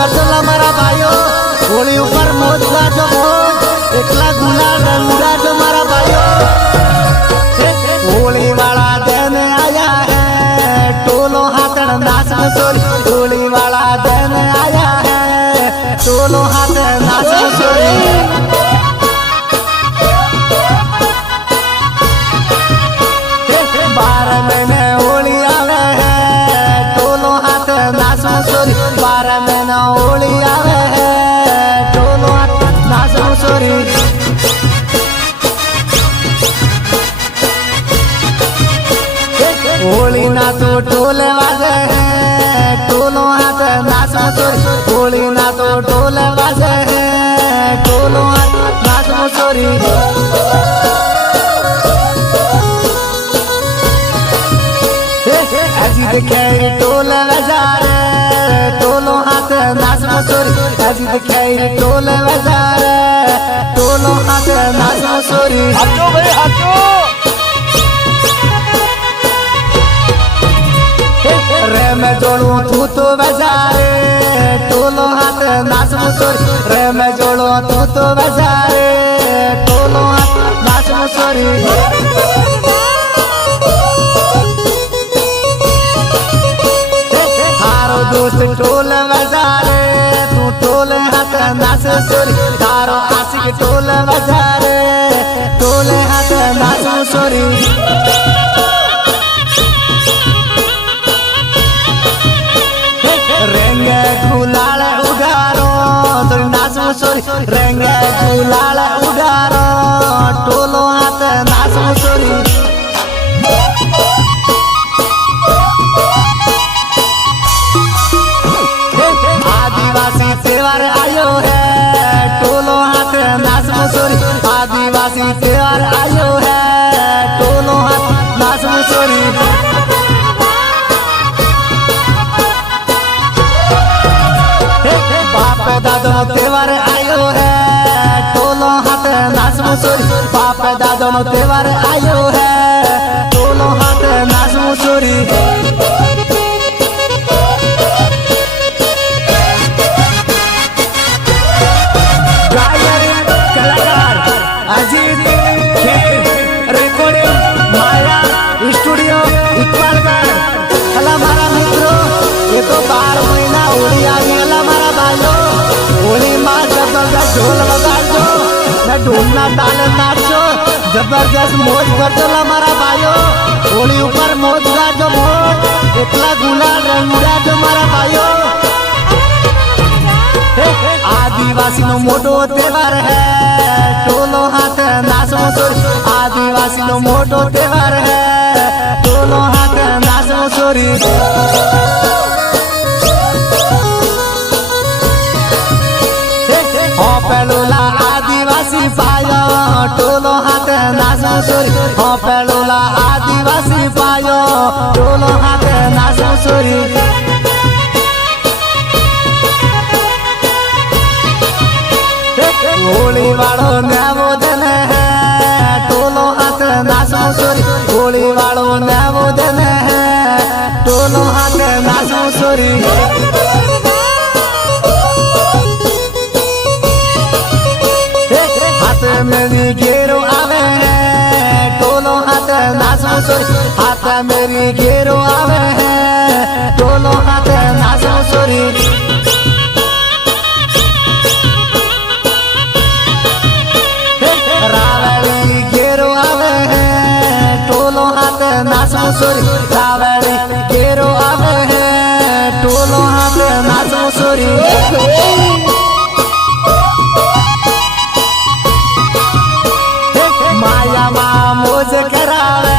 करजो मारा भाइयों होली ऊपर मौज गाजो मोज एकला गुलाल रंग गाजो मारा भाइयों होली वाला दिन आया है टोलो हाथन नाच मसोरी होली वाला दिन आया है टोलो हाथन नाच मसोरी बारह महीना होली आवे है टोलो नाच मसोरी होली ना तो टोले बाजे है टोलो हाथ नाच मसोरी होली ना तो टोले बाजे है टोलो हाथ नाच मसोरी अजीत खैर टोले बाजारे टोलो हाथ नाच मसोरी अजीत खैर टोले बाजारे टोलो हाथ नाच मसोरी हाथो भाई हाथो रे मैं जोड़ू तू तो बाजारे टोलो हाथ नाच मसोरी रे मैं जोड़ू तू तो बाजारे टोलो हाथ नाच मसोरी दोस्त टोल बाजारे तू टोल हाथ नाच मसोरी तारो आशिक टोल बाजारे टोल हाथ नाच मसोरी रंग गुलाल उगारो तो नाच मसोरी रंग गुलाल उगारो टोलो हाथ नाच मसोरी त्योहार आयो है टोलो हाथ नाच मसोरी आदिवासी त्योहार आयो है टोलो हाथ नाच मसोरी बाप दादो त्योहार आयो है टोलो हाथ नाच मसोरी बाप दादो त्योहार आयो है टोलो हाथ नाच मसोरी अजीत खेर रिकॉर्डिंग माया स्टूडियो इकबालगढ़ अला मारा मित्रों ये तो 12 महीना होली आ गई अला मारा भाइयों होली माँ जबरदस्त ढोल बजाओ न ढोलना ताले नाचो जबरदस्त मौज करजो ला मारा भाइयों होली ऊपर मौज गाजो मोज एकला गुलाल रंग गाजो मारा भाइयों आदिवासी नो मोटो त्योहार है टोलो हाथ नाच मसोरी आदिवासी नो मोटो त्योहार है टोलो हाथ नाच मसोरी पेलोला आदिवासी पायो टोलो हाथ नाच मसोरी पेलोला आदिवासी पायो टोलो हाथ नाच मसोरी होली वालो न्यावो दिन है टोलो हाथ नाच मसोरी होली वालो न्यावो दिन है टोलो हाथ नाच मसोरी हाथ मेरी घेरो आवे है टोलो हाथ नाच मसोरी हाथ मेरी घेरो आवे है टोलो हाथ नाच मसोरी रावली घेरो आवे है टोलो हाथ नाच मसोरी रावली घेरो आवे है टोलो हाथ नाच मसोरी माया माँ मोज करावे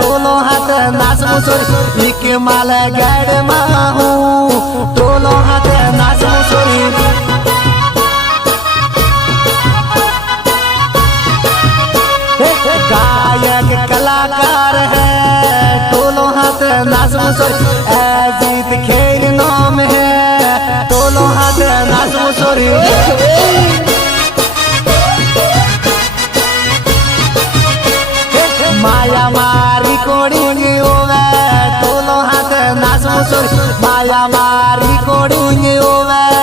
टोलो हाथ नाच मसोरी एक माल गड़ माहू टोलो हाथ नाच मसोरी गायक कलाकार है टोलो हाथ नाच मसोरी अजीत खेर नाम है टोलो हाथ नाच मसोरी माया मारी कोडिंग ओवे टोलो हाथ नाच मसोरी माया मारी कोडिंग ओवे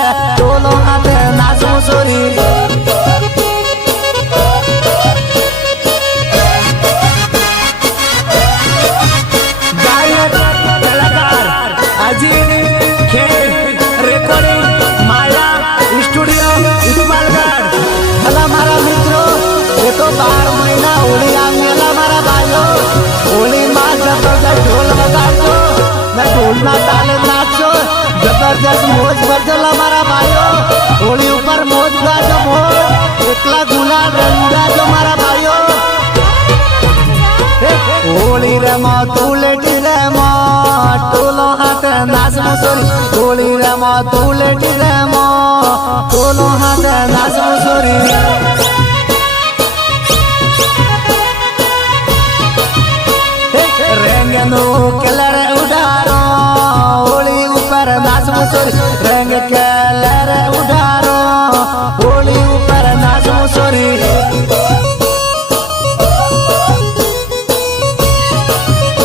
होली आवेला मारा भाइयों होली माँ जबरदस्त ढोल बजाजो मैं ढोल ना ताले नाचो जबरदस्त मौज बजला मारा भाइयों होली ऊपर मौज गाजो मौज एकला गुलाल रंगा जो मारा भाइयों होली रे माँ तू लेटी रे माँ टोलो हाथ नाच मुसोरी होली रे माँ तू लेटी रे माँ टोलो हाथ नाच मुसोरी रेंगनो कलर उडारो होली ऊपर नाच मुसोरी रंग कलर उडारो होली ऊपर नाच मुसोरी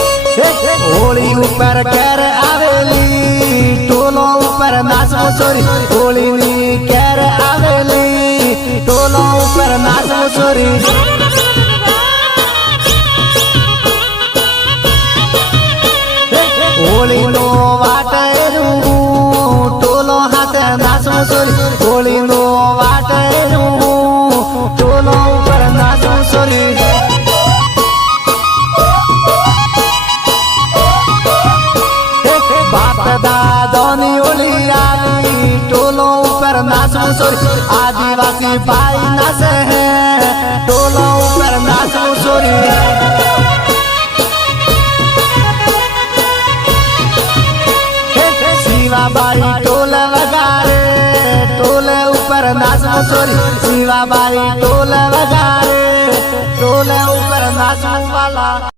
होली ऊपर कर आवेली टोलो ऊपर नाच मुसोरी होली नी कर आवेली टोलो ऊपर नाच मुसोरी होली नो वाटेरू टोलो हाथ नाच मुसोरी होली नो वाटेरू टोलो ऊपर नाच मुसोरी बाप दादोनी होली आली टोलो ऊपर नाच मुसोरी आदिवासी भाई नाच है टोलो ऊपर नाच मुसोरी शिवा बाई टोल वगारे टोले ऊपर नाच मुसोरी शिवा बाई टोल वगारे टोले ऊपर नाच वाला।